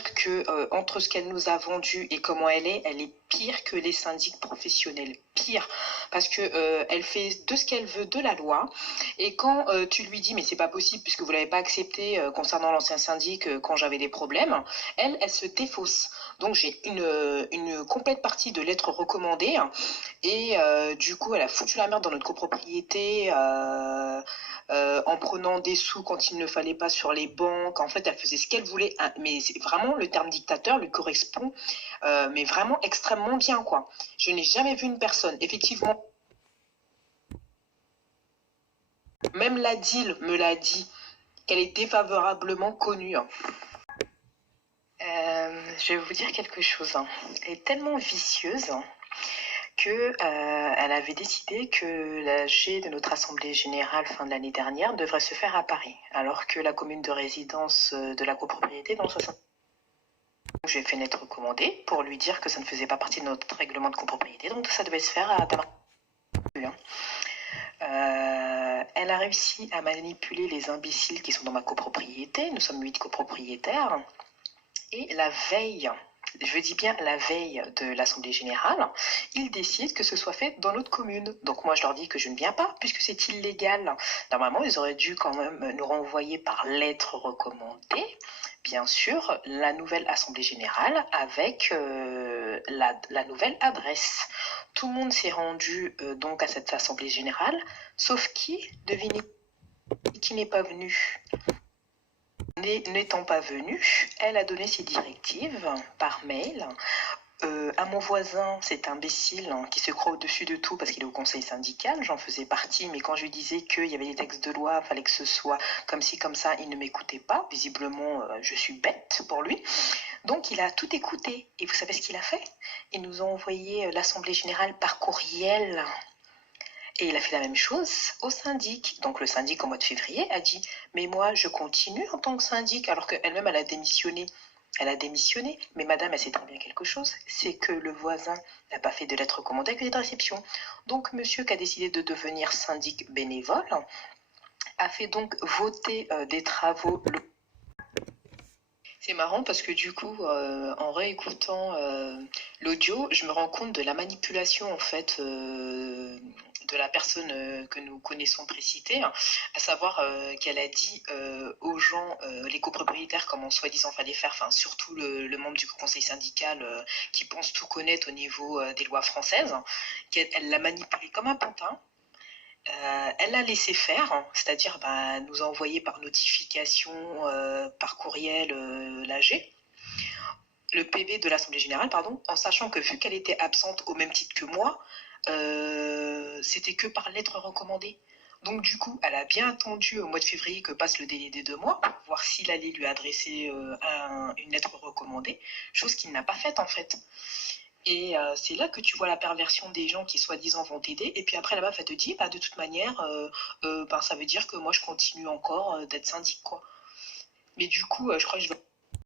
dire que entre ce qu'elle nous a vendu et comment elle est pire que les syndics professionnels. Pire. Parce que elle fait de ce qu'elle veut de la loi. Et quand tu lui dis, mais c'est pas possible puisque vous l'avez pas accepté concernant l'ancien syndic quand j'avais des problèmes, elle se défausse. Donc j'ai une complète partie de lettres recommandées. Et du coup, elle a foutu la merde dans notre copropriété. En prenant des sous quand il ne fallait pas sur les banques. En fait, elle faisait ce qu'elle voulait. Mais vraiment, le terme dictateur lui correspond, mais vraiment extrêmement bien, quoi. Je n'ai jamais vu une personne, effectivement, même la DIL me l'a dit, qu'elle est défavorablement connue. Je vais vous dire quelque chose. Elle est tellement vicieuse que elle avait décidé que l'AG de notre assemblée générale fin de l'année dernière devrait se faire à Paris, alors que la commune de résidence de la copropriété dans le 60. J'ai fait une lettre recommandée pour lui dire que ça ne faisait pas partie de notre règlement de copropriété, donc ça devait se faire à Tamar. Elle a réussi à manipuler les imbéciles qui sont dans ma copropriété. Nous sommes 8 copropriétaires. Et la veille, je dis bien la veille de l'Assemblée Générale, ils décident que ce soit fait dans notre commune. Donc moi je leur dis que je ne viens pas puisque c'est illégal. Normalement ils auraient dû quand même nous renvoyer par lettre recommandée, bien sûr, la nouvelle Assemblée Générale avec la nouvelle adresse. Tout le monde s'est rendu donc à cette Assemblée Générale, sauf qui, devinez qui n'est pas venu. N'étant pas venue, elle a donné ses directives par mail à mon voisin, cet imbécile qui se croit au-dessus de tout parce qu'il est au conseil syndical. J'en faisais partie, mais quand je lui disais qu'il y avait des textes de loi, il fallait que ce soit comme ci, comme ça, il ne m'écoutait pas. Visiblement, je suis bête pour lui. Donc, il a tout écouté. Et vous savez ce qu'il a fait? Il nous a envoyé l'Assemblée Générale par courriel. Et il a fait la même chose au syndic. Donc le syndic, au mois de février, a dit « Mais moi, je continue en tant que syndic, alors qu'elle-même, elle a démissionné. » Elle a démissionné, mais madame, elle sait très bien quelque chose, c'est que le voisin n'a pas fait de lettre recommandée avec de réception. Donc monsieur qui a décidé de devenir syndic bénévole a fait donc voter des travaux. C'est marrant parce que du coup, en réécoutant l'audio, je me rends compte de la manipulation en fait de la personne que nous connaissons précitée, à savoir qu'elle a dit aux gens, les copropriétaires, comment soi-disant fallait faire, enfin surtout le membre du conseil syndical qui pense tout connaître au niveau des lois françaises, qu'elle l'a manipulé comme un pantin. Elle l'a laissé faire, c'est-à-dire nous a envoyé par notification, par courriel l'AG, le PV de l'Assemblée Générale, pardon, en sachant que vu qu'elle était absente au même titre que moi, c'était que par lettre recommandée. Donc du coup, elle a bien attendu au mois de février que passe le délai des 2 mois pour voir s'il allait lui adresser une lettre recommandée, chose qu'il n'a pas faite en fait. Et c'est là que tu vois la perversion des gens qui soi-disant vont t'aider. Et puis après la meuf elle te dit de toute manière ça veut dire que moi je continue encore d'être syndic quoi. Mais du coup je crois que je vais